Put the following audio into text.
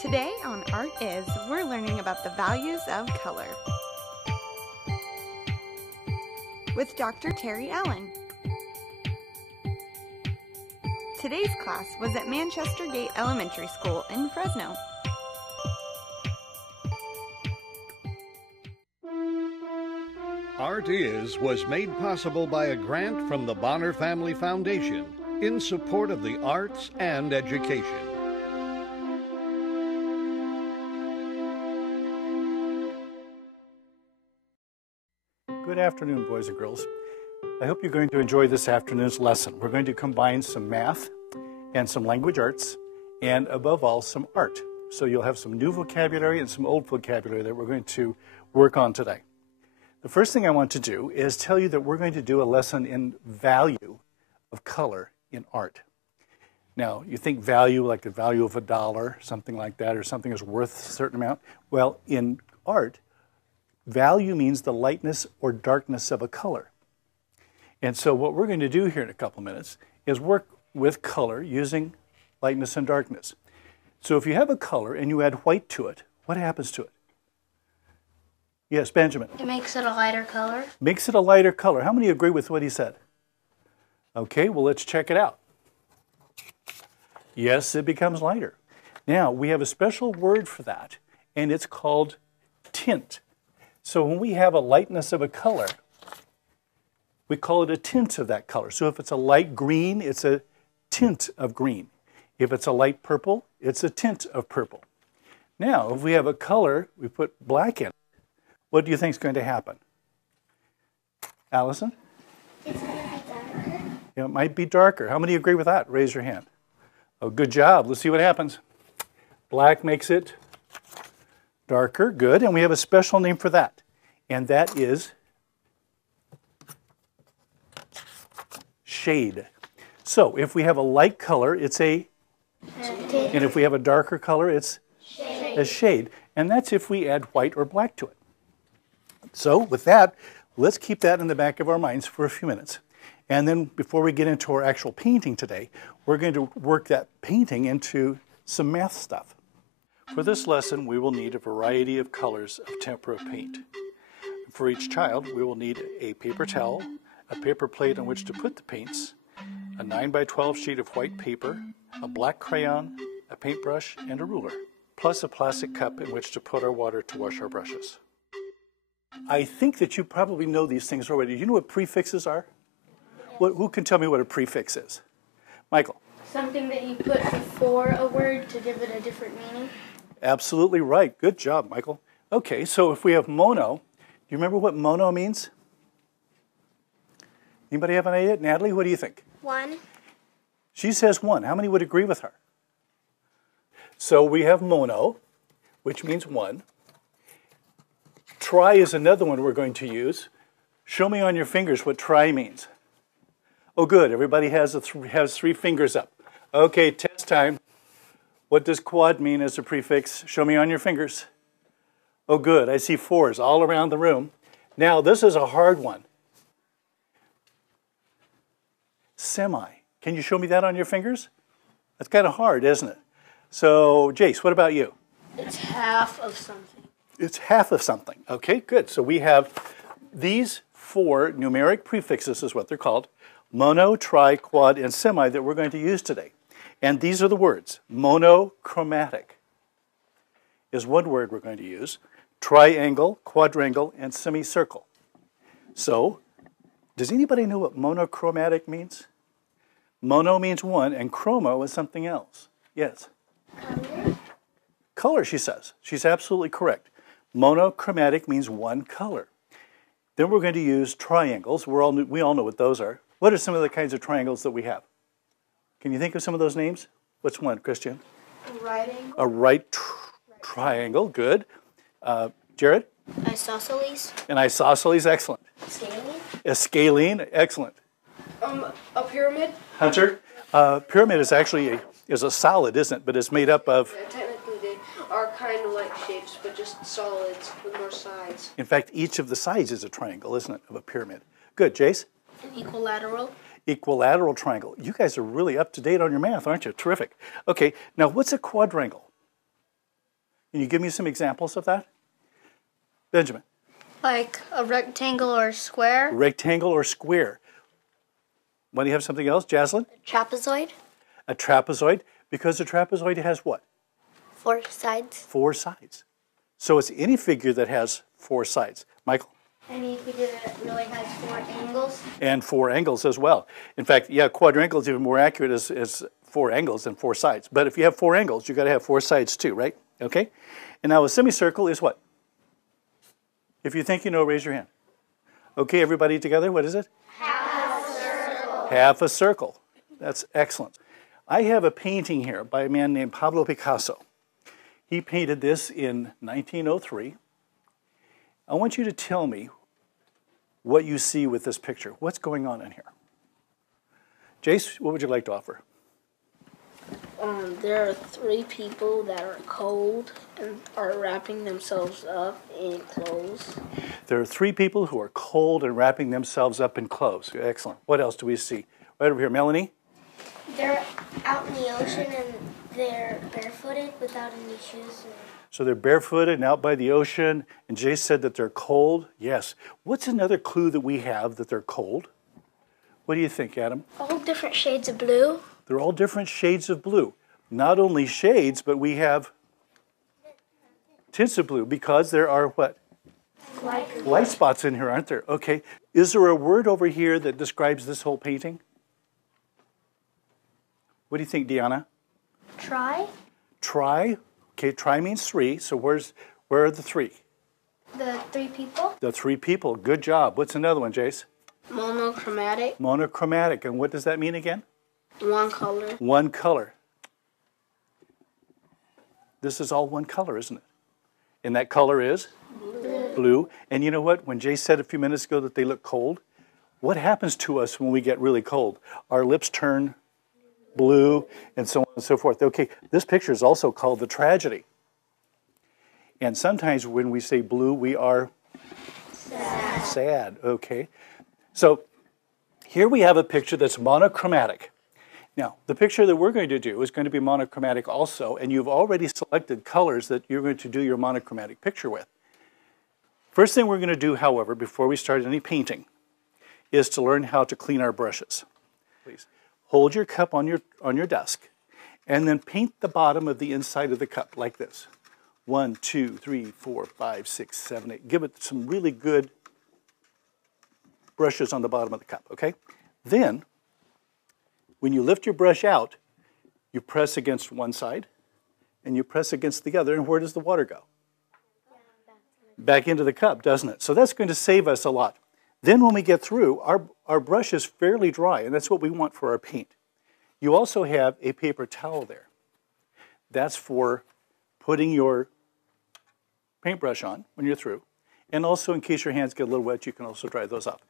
Today on Art Is, we're learning about the values of color with Dr. Terry Allen. Today's class was at Manchester Gate Elementary School in Fresno. Art Is was made possible by a grant from the Bonner Family Foundation in support of the arts and education. Good afternoon, boys and girls. I hope you're going to enjoy this afternoon's lesson. We're going to combine some math and some language arts, and above all, some art. So you'll have some new vocabulary and some old vocabulary that we're going to work on today. The first thing I want to do is tell you that we're going to do a lesson in value of color in art. Now, you think value like the value of $1, something like that, or something is worth a certain amount. Well, in art, value means the lightness or darkness of a color. And so what we're going to do here in a couple minutes is work with color using lightness and darkness. So if you have a color and you add white to it, what happens to it? Yes, Benjamin. It makes it a lighter color. Makes it a lighter color. How many agree with what he said? Okay, well, let's check it out. Yes, it becomes lighter. Now, we have a special word for that, and it's called tint. So when we have a lightness of a color, we call it a tint of that color. So if it's a light green, it's a tint of green. If it's a light purple, it's a tint of purple. Now, if we have a color, we put black in it, what do you think is going to happen? Allison? It's going to be darker. Yeah, it might be darker. How many agree with that? Raise your hand. Oh, good job. Let's see what happens. Black makes it darker. Good. And we have a special name for that. And that is shade. So if we have a light color, it's a tint. And if we have a darker color, it's a shade. And that's if we add white or black to it. So with that, let's keep that in the back of our minds for a few minutes. And then before we get into our actual painting today, we're going to work that painting into some math stuff. For this lesson, we will need a variety of colors of tempera paint. For each child, we will need a paper towel, a paper plate on which to put the paints, a 9x12 sheet of white paper, a black crayon, a paintbrush, and a ruler, plus a plastic cup in which to put our water to wash our brushes. I think that you probably know these things already. Do you know what prefixes are? Who can tell me what a prefix is? Michael. Something that you put before a word to give it a different meaning. Absolutely right. Good job, Michael. Okay, so if we have mono, do you remember what mono means? Anybody have an idea? Natalie, what do you think? One. She says one. How many would agree with her? So we have mono, which means one. Tri is another one we're going to use. Show me on your fingers what tri means. Oh, good. Everybody has 3 fingers up. Okay, test time. What does quad mean as a prefix? Show me on your fingers. Oh, good. I see 4s all around the room. Now, this is a hard one. Semi. Can you show me that on your fingers? That's kind of hard, isn't it? So, Jace, what about you? It's half of something. It's half of something. Okay, good. So we have these 4 numeric prefixes is what they're called. Mono, tri, quad, and semi that we're going to use today. And these are the words. Monochromatic is one word we're going to use. Triangle, quadrangle, and semicircle. So, does anybody know what monochromatic means? Mono means one, and chromo is something else. Yes? Color? Color, she says. She's absolutely correct. Monochromatic means one color. Then we're going to use triangles. We all know what those are. What are some of the kinds of triangles that we have? Can you think of some of those names? What's one, Christian? A right angle. A right triangle, good. Jared? Isosceles. An isosceles, excellent. Scalene. A scalene, excellent. A pyramid. Hunter? Pyramid is actually is a solid, isn't it? But it's made up of... Yeah, technically they are kind of like shapes, but just solids with more sides. In fact, each of the sides is a triangle, isn't it, of a pyramid? Good. Jace? An equilateral. Equilateral triangle. You guys are really up to date on your math, aren't you? Terrific. Okay, now what's a quadrangle? Can you give me some examples of that? Benjamin. Like a rectangle or square. Rectangle or square. Why do you have something else, Jaslyn? Trapezoid. A trapezoid, because a trapezoid has what? 4 sides. 4 sides. So it's any figure that has 4 sides. Michael? Any figure that really has 4 angles. And 4 angles as well. In fact, yeah, quadrangle is even more accurate as 4 angles than 4 sides. But if you have 4 angles, you've got to have 4 sides too, right? Okay? And now a semicircle is what? If you think you know, raise your hand. Okay, everybody together, what is it? Half a circle. Half a circle. That's excellent. I have a painting here by a man named Pablo Picasso. He painted this in 1903. I want you to tell me what you see with this picture. What's going on in here? Jace, what would you like to offer? There are 3 people that are cold and are wrapping themselves up in clothes. There are 3 people who are cold and wrapping themselves up in clothes. Excellent. What else do we see? Right over here, Melanie? They're out in the ocean and they're barefooted without any shoes. So they're barefooted and out by the ocean, and Jace said that they're cold. Yes. What's another clue that we have that they're cold? What do you think, Adam? All different shades of blue. They're all different shades of blue. Not only shades, but we have tints of blue because there are what? Light spots in here, aren't there? Okay. Is there a word over here that describes this whole painting? What do you think, Deanna? Try. Try. Okay, try means 3. So where are the 3? The 3 people. The 3 people. Good job. What's another one, Jace? Monochromatic. Monochromatic. And what does that mean again? 1 color. 1 color. This is all 1 color, isn't it? And that color is? Blue. And you know what? When Jay said a few minutes ago that they look cold, what happens to us when we get really cold? Our lips turn blue and so on and so forth. Okay, this picture is also called the tragedy. And sometimes when we say blue, we are sad. Okay. So here we have a picture that's monochromatic. Now, the picture that we're going to do is going to be monochromatic also, and you've already selected colors that you're going to do your monochromatic picture with. First thing we're going to do, however, before we start any painting, is to learn how to clean our brushes. Please hold your cup on your desk, and then paint the bottom of the inside of the cup like this. 1, 2, 3, 4, 5, 6, 7, 8. Give it some really good brushes on the bottom of the cup, okay? Then, when you lift your brush out, you press against one side, and you press against the other, and where does the water go? Back into the cup, doesn't it? So that's going to save us a lot. Then when we get through, our brush is fairly dry, and that's what we want for our paint. You also have a paper towel there. That's for putting your paintbrush on when you're through. And also, in case your hands get a little wet, you can also dry those off.